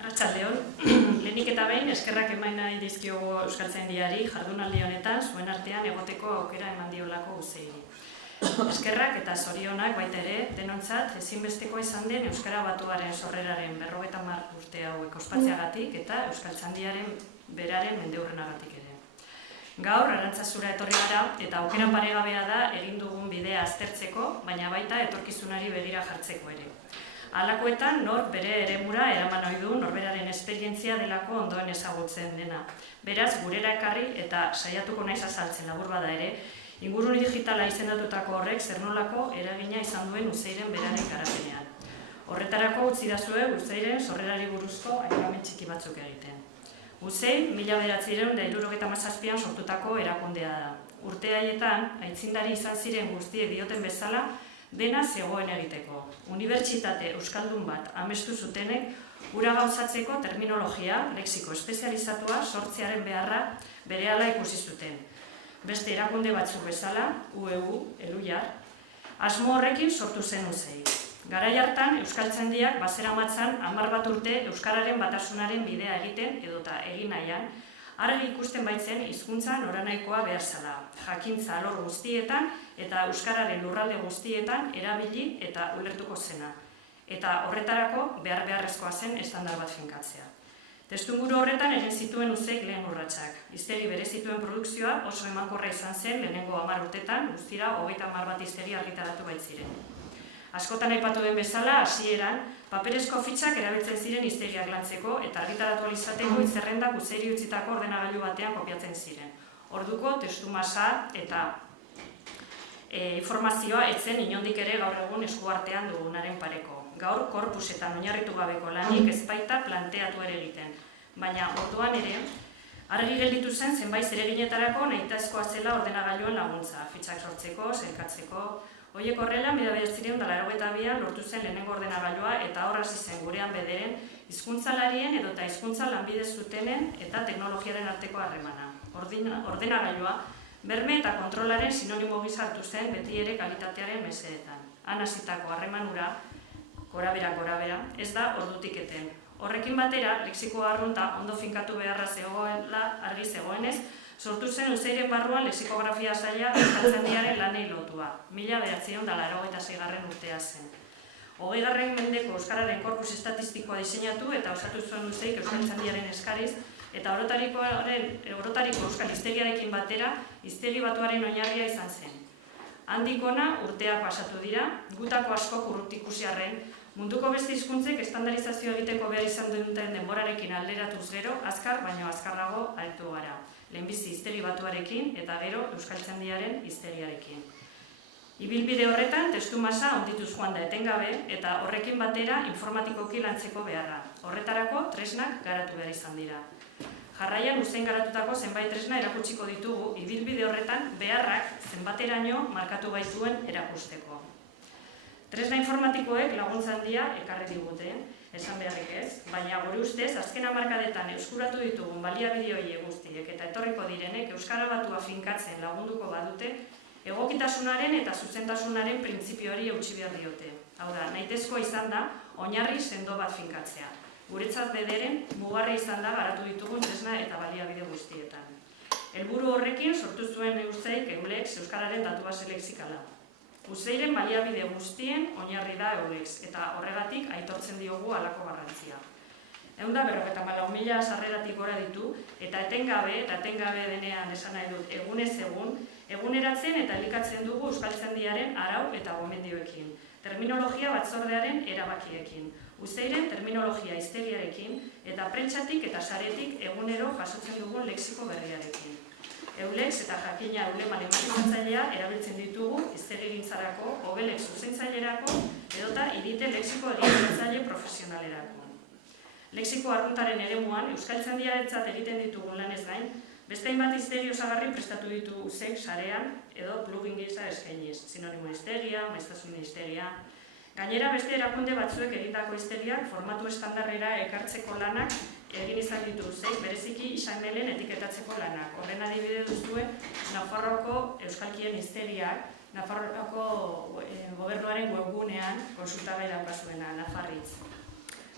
Arratsaldeon, lehenik eta behin eskerrak eman nahi dizkiogu Euskaltzaindiari jardunaldi honetan zuen artean egoteko aukera eman diolako guztiei. Eskerrak eta zorionak baita ere denontzat ezinbesteko izan den Euskara Batuaren sorreraren 50 urte hauek ospatzeagatik eta Euskaltzaindiaren beraren mendeurrenagatik ere. Gaur Arantzazura etorri gara eta aukera paregabea da egin dugun bidea aztertzeko, baina baita etorkizunari begira jartzeko ere. Halakoetan nor bere eremura eraman ohi du norberaren esperientzia delako ondoen ezagutzen dena. Beraz, gurera ekarri eta saiatuko naiz azaltzen labur bada ere, ingurune digitala izendatutako horrek zer nolako eragina izan duen Uzeiren beraren garapenean. Horretarako utzidazue Uzeiren sorrerari buruzko aipamen txiki batzuk egiten. Uzein 1977an sortutako erakundea da. Urte haietan, aitzindari izan ziren guztiek dioten bezala, dena zegoen egiteko. Unibertsitate euskaldun bat amestu zutenek hura gauzatzeko terminologia, lexiko espezializatua sortzearen beharra berehala ikusi zuten. Beste erakunde batzuk bezala, UEU, Eluiar, asmo horrekin sortu zen Uzei. Garai hartan, Euskaltzaindiak bazeramatzan 10 urte euskararen batasunaren bidea egiten edota egin nahian, argi ikusten baitzen hizkuntza noranahikoa behar zela, jakintza alor guztietan eta euskararen lurralde guztietan erabili eta ulertuko zena. Eta horretarako beharrezkoa zen estandar bat finkatzea. Testuinguru horretan egin zituen Uzeik lehen urratsak. Hiztegi berezituen produkzioa oso emankorra izan zen lehenengo 10 urtetan, guztira 30 bat hiztegi argitaratu baitziren. Askotan aipatu den bezala, hasieran, paperezko fitxak erabiltzen ziren hiztegiak lantzeko eta argitaratu ahal izateko hitzerrendak Uzeiri utzitako ordenagailu batean kopiatzen ziren. Orduko testu masa eta informazioa etzen inondik ere gaur egun eskuartean dugunaren pareko. Gaur korpusetan oinarritu gabeko lanik ez baita planteatu ere egiten. Baina orduan ere, argi gelditu zen zenbait zereginetarako nahitaezkoa zela ordenagailuen laguntza, fitxak sortzeko, sailkatzeko. Horiek horrela, 1982an lortu zen lehenengo ordenagailua eta hor hasi zen gurean bederen hizkuntzalarien edota hizkuntza lanbide zutenen eta teknologiaren arteko harremana. Ordenagailua berme eta kontrolaren sinonimo gisa hartu zen beti ere kalitatearen mesedetan. Han hasitako harremanura, gorabera, ez da ordutik eten. Horrekin batera, lexiko arrunta ondo finkatu beharra zegoela argi zegoenez, sortu zen Uzeiren barruan lexikografia saila Euskaltzaindiaren lanei lotua, 1986 urtea zen. 20. mendeko euskararen korpus estatistikoa diseinatu eta osatu zuen Uzeik Euskaltzaindiaren eskariz, eta orotariko euskal hiztegiarekin batera hiztegi batuaren oinarria izan zen. Handik hona urteak pasatu dira, gutako asko urruti ikusiarren, munduko beste hizkuntzek estandarizazio egiteko behar izan duten denborarekin alderatuz gero, azkar baino azkarrago aritu gara. Lehenbizi hiztegi batuarekin eta gero Euskaltzaindiaren hiztegiarekin. Ibilbide horretan testu masa ondituz joan da etengabe eta horrekin batera informatikoki lantzeko beharra. Horretarako tresnak garatu behar izan dira. Jarraian Uzein garatutako zenbait tresna erakutsiko ditugu ibilbide horretan beharrak zenbateraino markatu baituen erakusteko. Tresna informatikoek laguntza handia ekarri digute, esan beharrik ez, baina gure ustez azken hamarkadetan eskuratu ditugun baliabide horiek guztiek eta etorriko direnek Euskara Batua finkatzen lagunduko badute, egokitasunaren eta zuzentasunaren printzipioari eutsi behar diote. Hau da, nahitezkoa izan da, oinarri sendo bat finkatzea. Guretzat bederen, mugarri izan da garatu ditugun tresna eta baliabide guztietan. Helburu horrekin sortu zuen Uzeik Eulex Euskararen datu base lexikala. Uzeiren baliabide guztien oinarri da Eulex, eta horregatik aitortzen diogu halako garrantzia. 154.000 sarreratik gora ditu, eta etengabe denean esan nahi dut egunez egun, eguneratzen eta elikatzen dugu Euskaltzaindiaren arau eta gomendioekin, terminologia batzordearen erabakiekin, Uzeiren terminologia hiztegiarekin, eta prentsatik eta saretik egunero jasotzen dugun lexiko berriarekin. Eulex eta jakina eulema lematizatzailea erabiltzen ditugu hiztegigintzarako, Obelex zuzentzailerako edota Idite lexiko egintzaile profesionalerako. Lexiko arruntaren eremuan Euskaltzaindiarentzat egiten ditugun lanez gain, beste hainbat hiztegi osagarri prestatu ditu Uzeik sarean edo plugin gisa eskainiz, sinonimo hiztegia, maiztasun hiztegia. Gainera beste erakunde batzuek egindako hiztegiak formatu estandarrera ekartzeko lanak egin izan ditu Uzeik, bereziki isanmelen etiketatzeko lanak. Horren adibide duzue Nafarroako euskalkien hiztegiak, Nafarroako gobernuaren webgunean konsultagai daukazuena, Nafarritz.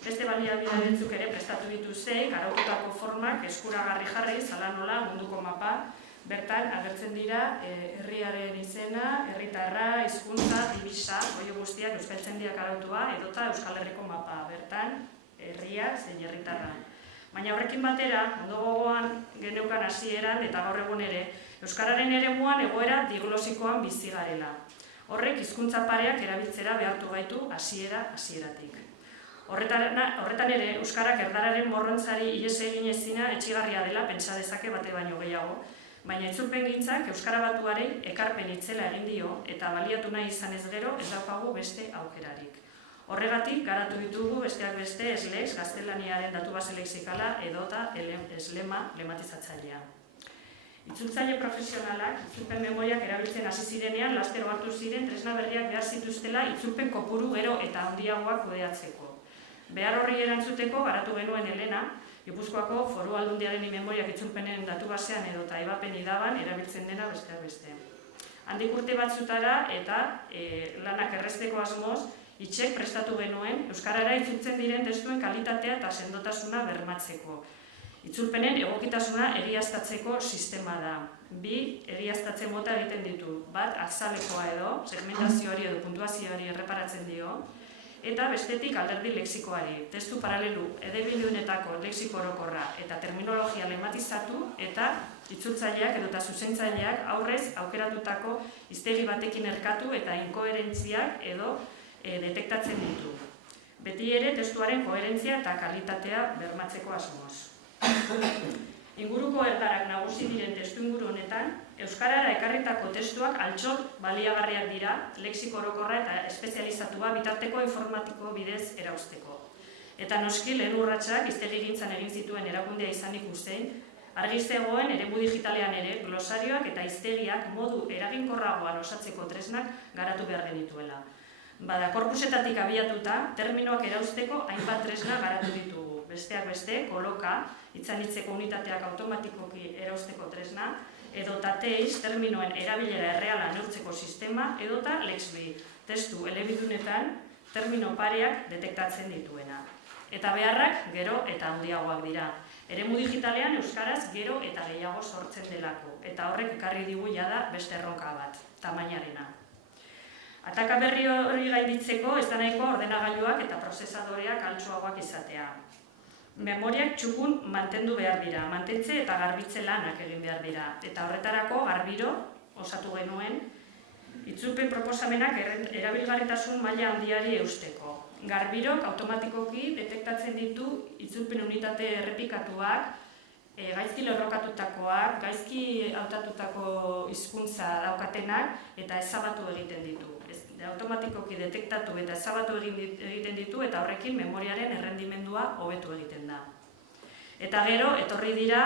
Beste baliabide batzuk ere prestatu dituzte, araututako formak eskuragarri jarri, hala nola munduko mapa, bertan agertzen dira herriaren izena, herritarra, hizkuntza, dibisa, hori guztiak euskaltzaindiak arautua edota Euskal Herriko mapa, bertan herria zein herritarra. Baina horrekin batera, ondo gogoan geneukan hasieran eta gaur egun ere, euskararen eremuan egoera diglosikoan bizi garela. Horrek hizkuntza pareak erabiltzera behartu gaitu hasieratik. Horretan ere, euskarak erdararen morrontzari ihes egin ezina etxigarria dela pentsa dezake bate baino gehiago, baina itzulpengintzak euskara batuari ekarpen itzela egin dio eta baliatu nahi izan ez gero ez daukagu beste aukerarik. Horregatik, garatu ditugu besteak beste eslex, gaztelaniaren datu base lexikala edota eslema lematizatzailea. Itzultzaile profesionalak itzulpen memoriak erabiltzen hasi zirenean laster hartu ziren tresna berriak behar zituztela itzulpen kopuru gero eta handiagoak kudeatzeko. Behar horri erantzuteko garatu genuen Elena, Gipuzkoako Foru Aldundiaren memoriak itzulpenen datu basean edota ebapen idaban erabiltzen dena besteak beste. Handik urte batzutara eta lanak erresteko asmoz, itxek prestatu genuen euskarara itzultzen diren testuen kalitatea eta sendotasuna bermatzeko. Itzulpenen egokitasuna egiaztatzeko sistema da. 2 egiaztatze mota egiten ditu. Bat, azalekoa edo, segmentazioari edo puntuazioari erreparatzen dio, eta bestetik alderdi lexikoari. Testu paralelu edebilunetako lexiko orokorra eta terminologia lematizatu eta itzultzaileak edota zuzentzaileak aurrez aukeratutako hiztegi batekin erkatu eta inkoherentziak edo detektatzen ditu. Beti ere testuaren koherentzia eta kalitatea bermatzeko asmoz. Inguruko erdarak nagusi diren testuinguru honetan, euskarara ekarritako testuak altxor baliagarriak dira, lexiko orokorra eta espezializatua bitarteko informatiko bidez erausteko. Eta noski lehen urratsak hiztegigintzan egin zituen erakundea izanik ustein, argi zegoen eremu digitalean ere glosarioak eta hiztegiak modu eraginkorragoan osatzeko tresnak garatu behar genituela. Bada, korpusetatik abiatuta, terminoak erausteko hainbat tresna garatu ditugu. Besteak beste, koloka, hitzanitzeko unitateak automatikoki erausteko tresna, edota teiz, terminoen erabilera erreala neurtzeko sistema, edota lexbi, testu elebidunetan termino pareak detektatzen dituena. Eta beharrak gero eta handiagoak dira. Eremu digitalean euskaraz gero eta gehiago sortzen delako, eta horrek ekarri digu jada beste erronka bat, tamainarena. Ataka berri hori gainditzeko ez da nahiko ordenagailuak eta prozesadoreak altxoagoak izatea. Memoriak txukun mantendu behar dira, mantentze eta garbitze lanak egin behar dira. Eta horretarako garbiro osatu genuen, itzulpen proposamenak erabilgarritasun maila handiari eusteko. Garbirok automatikoki detektatzen ditu itzulpen unitate errepikatuak, gaizki lerrokatutakoak, gaizki hautatutako hizkuntza daukatenak eta ezabatu egiten ditu. Automatikoki detektatu eta ezabatu egiten ditu eta horrekin memoriaren errendimendua hobetu egiten da. Eta gero, etorri dira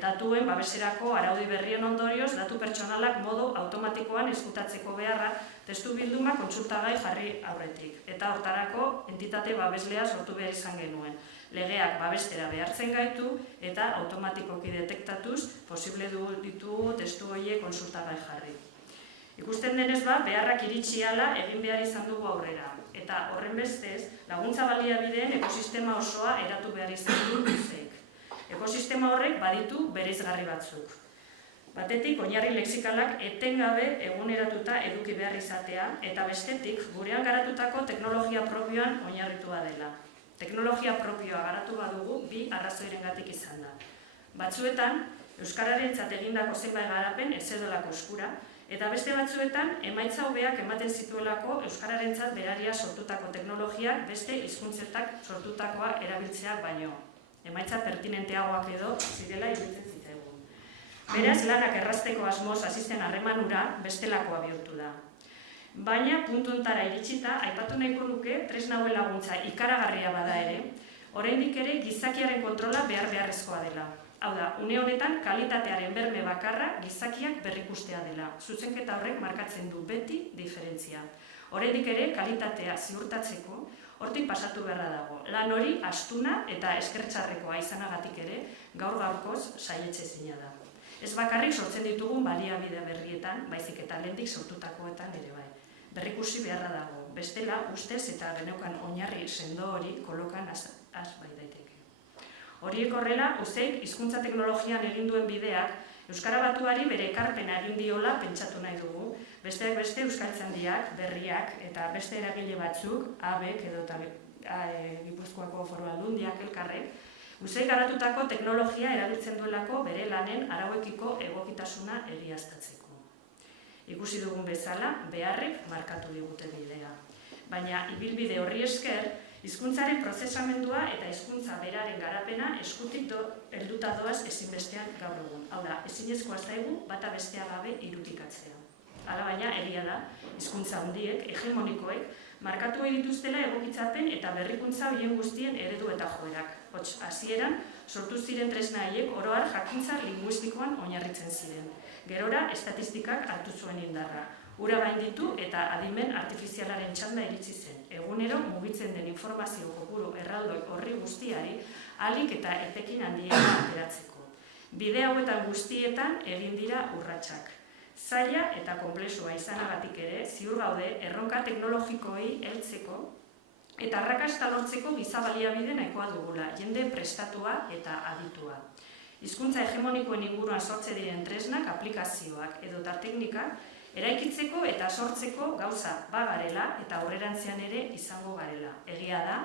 datuen babeserako araudi berrien ondorioz, datu pertsonalak modu automatikoan ezkutatzeko beharra testu bilduma kontsultagai jarri aurretik. Eta hortarako entitate babeslea sortu behar izan genuen. Legeak babestera behartzen gaitu eta automatikoki detektatuz posible ditugu testu horiek kontsultagai jarri. Ikusten denez beharrak iritsi ahala egin behar izan dugu aurrera. Eta horren bestez, laguntza baliabideen ekosistema osoa eratu behar izan du luzeik. Ekosistema horrek baditu bereizgarri batzuk. Batetik, oinarri lexikalak etengabe eguneratuta eduki behar izatea, eta bestetik, gurean garatutako teknologia propioan oinarritua dela. Teknologia propioa garatu badugu 2 arrazoirengatik izan da. Batzuetan, euskararentzat egindako zenbait garapen ez edolako eskura, eta beste batzuetan, emaitza hobeak ematen zituelako euskararentzat beraria sortutako teknologiak beste hizkuntzetak sortutakoa erabiltzeak baino. Emaitza pertinenteagoak edo zirela iruditzen zitzaigun. Beraz, lanak errazteko asmoz asisten harremanura bestelakoa bihurtu da. Baina, puntu hontara iritsita, aipatu nahiko nuke tresna hauen laguntza ikaragarria bada ere, oraindik ere gizakiaren kontrola beharrezkoa dela. Hau da, une honetan kalitatearen berme bakarra gizakiak berrikustea dela. Zuzenketa horrek markatzen du beti diferentzia. Oraindik ere kalitatea ziurtatzeko hortik pasatu beharra dago. Lan hori astuna eta eskertxarrekoa izanagatik ere gaur-gaurkoz saietsezina da. Ez bakarrik sortzen ditugun baliabide berrietan, baizik eta lehendik sortutakoetan ere bai. berrikusi beharra dago. Bestela, ustez eta geneukan oinarri sendo hori kolokan has bai daiteke. Horiek horrela, useik hizkuntza teknologian egin duen bideak Euskara Batuari bere ekarpena egin diola pentsatu nahi dugu. Besteak beste Euskaltzaindiak, Berriak eta beste eragile batzuk, ABek edo Gipuzkoako Foru Aldundiak elkarrek, useik garatutako teknologia erabiltzen duelako bere lanen arauekiko egokitasuna egiaztatzeko. Ikusi dugun bezala, beharrek markatu digute bidea. Baina ibilbide horri esker, hizkuntzaren prozesamendua eta hizkuntza beraren garapena eskutik helduta doaz ezinbestean gaur egun. Hau da, ezinezkoa zaigu bata bestea gabe irudikatzea. Hala baina, egia da, hizkuntza handiek, hegemonikoek, markatu dituztela egokitzapen eta berrikuntza horien guztien eredu eta joerak. Hots, hasieran, sortu ziren tresna haiek oro har jakintza linguistikoan oinarritzen ziren. Gerora, estatistikak hartu zuen indarra. Ura gainditu eta adimen artifizialaren txanda iritsi zen. Egunero mugitzen den informazio kopuru erraldoi horri guztiari ahalik eta etekin handiena ateratzeko. Bide hauetan guztietan egin dira urratsak. Zaila eta konplexua izanagatik ere, ziur gaude erronka teknologikoei heltzeko eta arrakasta lortzeko giza baliabide nahikoa dugula, jende prestatua eta aditua. Hizkuntza hegemonikoen inguruan sortze diren tresnak, aplikazioak edota teknikak eraikitzeko eta sortzeko gauza bagarela eta aurrerantzean ere izango garela. Egia da,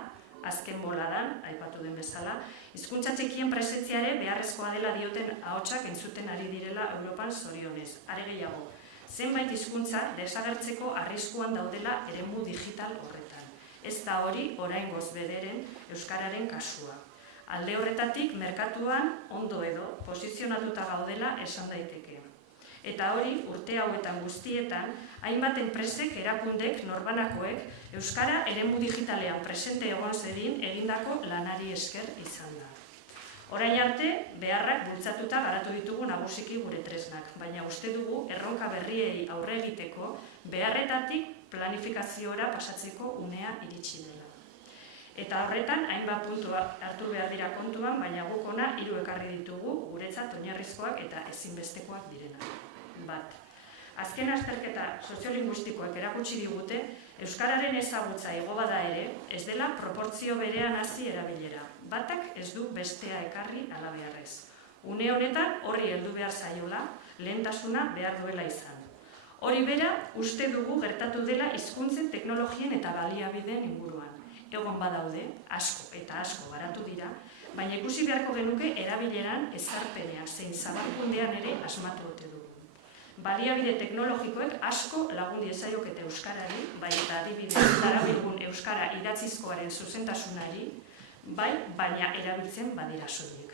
azken boladan, aipatu den bezala, hizkuntza txikien presentziare beharrezkoa dela dioten ahotsak entzuten ari direla Europan zorionez. Are gehiago, zenbait hizkuntza desagertzeko arriskuan daudela eremu digital horretan. Ez da hori oraingoz bederen euskararen kasua. Alde horretatik, merkatuan ondo edo posizionatuta gaudela esan daiteke. Eta hori, urte hauetan guztietan, hainbat enpresek, erakundek, norbanakoek, euskara eremu digitalean presente egon zedin egindako lanari esker izan da. Orain arte, beharrak bultzatuta garatu ditugu nagusiki gure tresnak, baina uste dugu erronka berriei aurre egiteko beharretatik planifikaziora pasatzeko unea iritsi dela. Eta horretan, hainbat puntu hartu behar dira kontuan, baina guk hona 3 ekarri ditugu guretzat oinarrizkoak eta ezinbestekoak direnak. Bat. Azken azterketa soziolinguistikoek erakutsi digute, euskararen ezagutza igo bada ere, ez dela proportzio berean hasi erabilera. Batak ez du bestea ekarri ala beharrez. Une honetan horri heldu behar zaiola, lehentasuna behar duela izan. Hori bera, uste dugu gertatu dela hizkuntzen teknologien eta baliabideen inguruan. Egon badaude, asko eta asko garatu dira, baina ikusi beharko genuke erabileran ezarpenean zein zabalkundean ere asmatu ote dugu. Baliabide teknologikoek asko lagun diezaiokete euskarari, bai eta adibidez darabilgun euskara idatzizkoaren zuzentasunari, bai, baina erabiltzen badira soilik.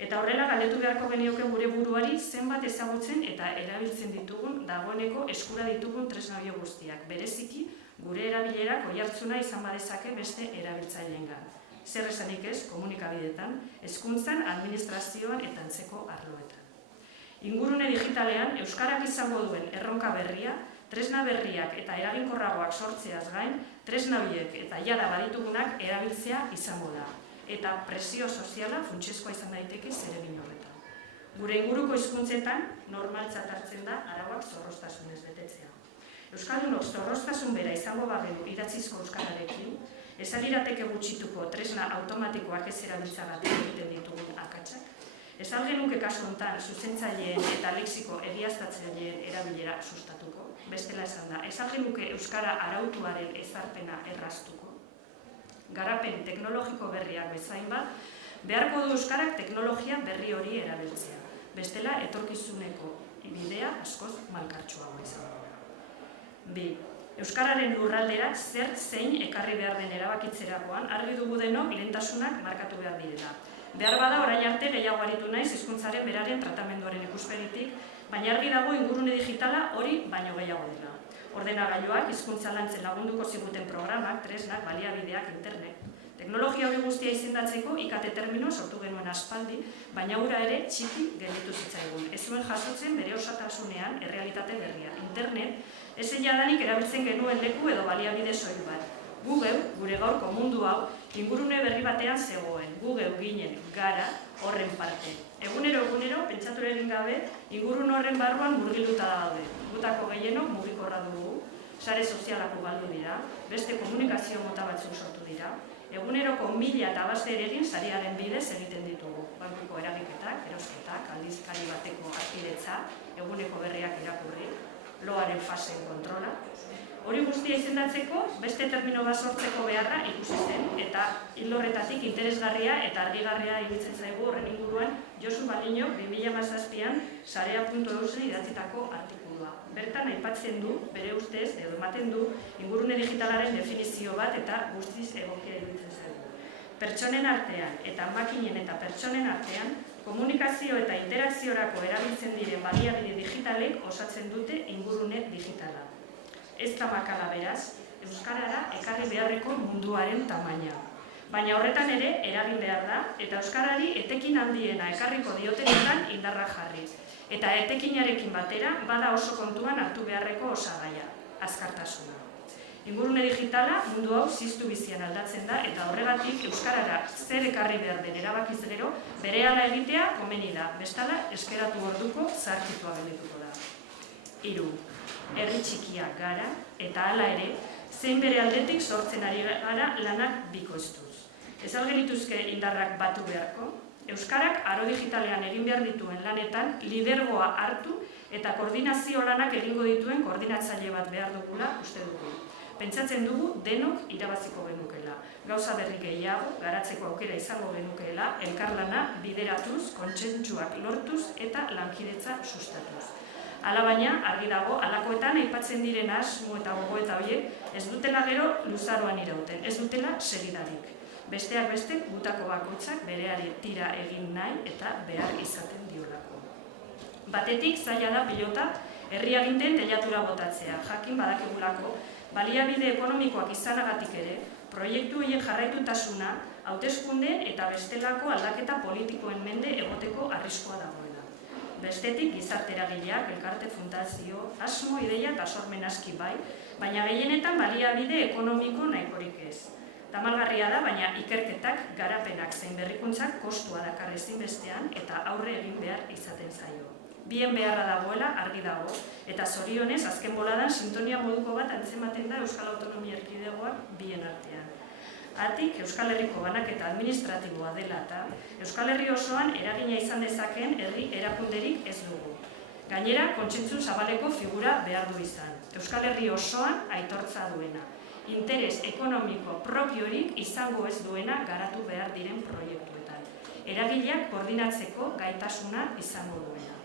Eta horrela galdetu beharko genioke gure buruari zenbat ezagutzen eta erabiltzen ditugun dagoeneko eskura ditugun tresna horiek guztiak, bereziki gure erabilerak oihartzuna izan badezake beste erabiltzaileengan. Zer esanik ez, komunikabideetan, hezkuntzan, administrazioan eta antzeko arloetan. Ingurune digitalean, euskarak izango duen erronka berria, tresna berriak eta eraginkorragoak sortzeaz gain, tresna horiek eta jada baditugunak erabiltzea izango da. Eta presio soziala funtsezkoa izan daiteke zeregin horretan. Gure inguruko hizkuntzetan normaltzat hartzen da arauak zorroztasunez betetzea. Euskaldunok zorroztasun bera izango bagenu idatzizko euskararekin, ez alirateke gutxituko tresna automatikoak ez erabiltzagatik egiten ditugun akatsak, ez algenuke kasu honetan zuzentzaileen eta lexiko egiaztatzaileen erabilera sustatuko, bestela esan da, ez algenuke euskara arautuaren ezarpena erraztuko. Garapen teknologiko berriak bezain bat, beharko du euskarak teknologia berri hori erabiltzea. Bestela, etorkizuneko bidea askoz malkartsuagoa izan. 2. Euskararen lurralderak zer zein ekarri behar den erabakitzerakoan argi dugu denok lehentasunak markatu behar direla. Behar bada orain arte gehiago aritu naiz hizkuntzaren beraren tratamenduaren ikuspegitik, baina argi dago ingurune digitala hori baino gehiago dela. Ordenagailuak, hizkuntza lantzen lagunduko ziguten programak, tresnak, baliabideak, internet. Teknologia hori guztia izendatzeko IKT termino sortu genuen aspaldi, baina hura ere txiki gelditu zitzaigun. Ez zuen jasotzen bere osatasunean errealitate berria. Internet, ez jadanik erabiltzen genuen leku edo baliabide soil bat. Google, gure gaurko mundu hau, ingurune berri batean zegoen. Google ginen gara horren parte. Egunero, pentsatu egin gabe, ingurune horren barruan murgilduta daude. Gutako gehienok mugikorra dugu, sare sozialak ugaldu dira, beste komunikazio mota batzuk sortu dira, eguneroko 1000 eta abaste eregin sariaren bidez egiten ditugu. Bankuko eragiketak, erosketak, aldizkari bateko harpidetza, eguneko berriak irakurri, loaren faseen kontrola. Hori guztia izendatzeko, beste termino bat sortzeko beharra ikusi zen, eta hil horretatik interesgarria eta argigarria iruditzen zaigu horren inguruan Josu Baliñok 2017an sarea.eusen idatzitako artikulua. Bertan aipatzen du, bere ustez, edo ematen du, ingurune digitalaren definizio bat eta guztiz egokia iruditzen zaigu. Pertsonen artean eta makinen eta pertsonen artean, komunikazio eta interakziorako erabiltzen diren baliabide digitalek osatzen dute ingurune digitala. Ez da makala beraz, euskarara ekarri beharreko munduaren tamaina. Baina horretan ere eragin behar da, eta euskarari etekin handiena ekarriko diotenetan indarra jarri. Eta etekinarekin batera, bada oso kontuan hartu beharreko osagaia, azkartasuna. Ingurune digitala mundu hau ziztu bizian aldatzen da, eta horregatik euskarara zer ekarri behar den erabakiz gero, berehala egitea komeni da, bestala eskeratu orduko zaharkitua geldituko da. 3. Herri txikiak gara, eta hala ere, zein bere aldetik sortzen ari gara lanak bikoiztuz. Ez algerituzke indarrak batu beharko, euskarak aro digitalean egin behar dituen lanetan lidergoa hartu eta koordinazio lanak egingo dituen koordinatzaile bat behar dugula uste dugu. Pentsatzen dugu denok irabaziko genukela. Gauza berri gehiago, garatzeko aukera izango genukeela, elkarlana bideratuz, kontsentsuak lortuz eta lankidetza sustatuz. Alabaina, argi dago, halakoetan aipatzen diren asmo eta gogoeta horiek ez dutela gero luzaroan irauten, ez dutela segidarik. Besteak beste, gutako bakoitzak bereari tira egin nahi eta behar izaten diolako. Batetik, zaila da pilota, herri aginten teilatura botatzea, jakin badakigulako, baliabide ekonomikoak izanagatik ere, proiektu horiek jarraitutasuna, hauteskunde eta bestelako aldaketa politikoen mende egoteko arriskoa dagoela. Bestetik, gizarte eragileak, elkarte fundazio, asmo, ideia eta sormen aski bai, baina gehienetan baliabide ekonomiko nahikorik ez. Tamalgarria da, baina ikerketak, garapenak zein berrikuntzak kostua dakar ezinbestean eta aurre egin behar izaten zaio. Bien beharra dagoela argi dago, eta zorionez azken boladan sintonia moduko bat antzematen da Euskal Autonomia Erkidegoak bien artean. Atik, Euskal Herriko banaketa administratiboa dela eta Euskal Herri osoan eragina izan dezakeen herri erakunderik ez dugu. Gainera, kontsentsu zabaleko figura behar du izan. Euskal Herri osoan aitortza duena. Interes ekonomiko propiorik izango ez duena garatu behar diren proiektuetan. Eragileak koordinatzeko gaitasuna izango duena.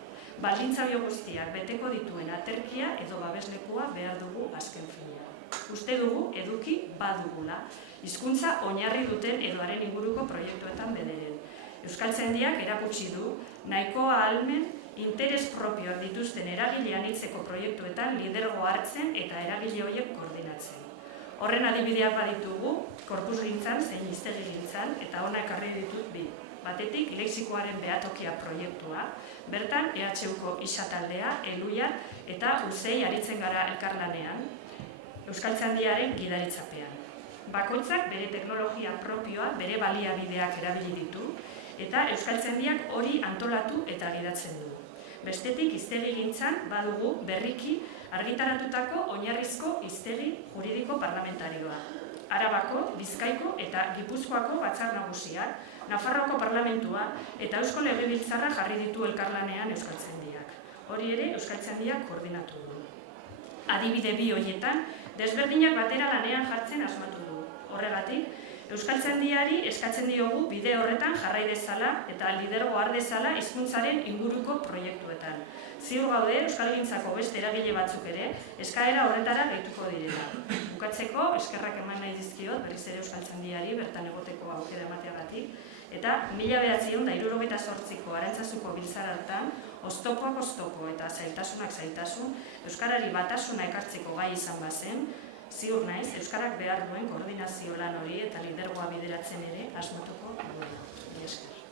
Baldintza guztiak beteko dituen aterkia edo babeslekua behar dugu azken finean. Uste dugu eduki badugula, hizkuntza oinarri duten edo haren inguruko proiektuetan bederen. Euskaltzaindiak erakutsi du, nahikoa ahalmen interes propioak dituzten eragile anitzeko proiektuetan lidergo hartzen eta eragile horiek koordinatzen. Horren adibideak baditugu, korpusgintzan zein hiztegigintzan eta hona ekarri ditut bi. Batetik, lexikoaren behatokia proiektua, bertan EHUko isataldea, eluia eta uzei aritzen gara elkarlanean, Euskaltzaindiaren gidaritzapean. Bakoitzak bere teknologia propioa, bere baliabideak erabili ditu, eta Euskaltzaindiak hori antolatu eta gidatzen du. Bestetik, hiztegigintzan badugu berriki argitaratutako oinarrizko hiztegi juridiko parlamentarioa. Arabako, Bizkaiko eta Gipuzkoako batzar nagusiak, Nafarroako parlamentua eta Eusko Legebiltzarra jarri ditu elkarlanean Euskaltzaindiak. Hori ere Euskaltzaindiak koordinatu du. Adibide bi horietan, desberdinak batera lanean jartzen asmatu du. Horregatik, Euskaltzaindiari eskatzen diogu bide horretan jarrai dezala eta lidergo har dezala hizkuntzaren inguruko proiektuetan. Ziur gaude Euskalgintzako beste eragile batzuk ere eskaera horretara gehituko direla. Bukatzeko, eskerrak eman nahi dizkiot berriz ere Euskaltzaindiari bertan egoteko aukera emateagatik, eta 1978ko Arantzazuko biltzar hartan, oztopoak oztopo eta zailtasunak zailtasun, euskarari batasuna ekartzeko gai izan bazen, ziur naiz, euskarak behar duen koordinazio lan hori eta lidergoa bideratzen ere asmatuko duena. Esker.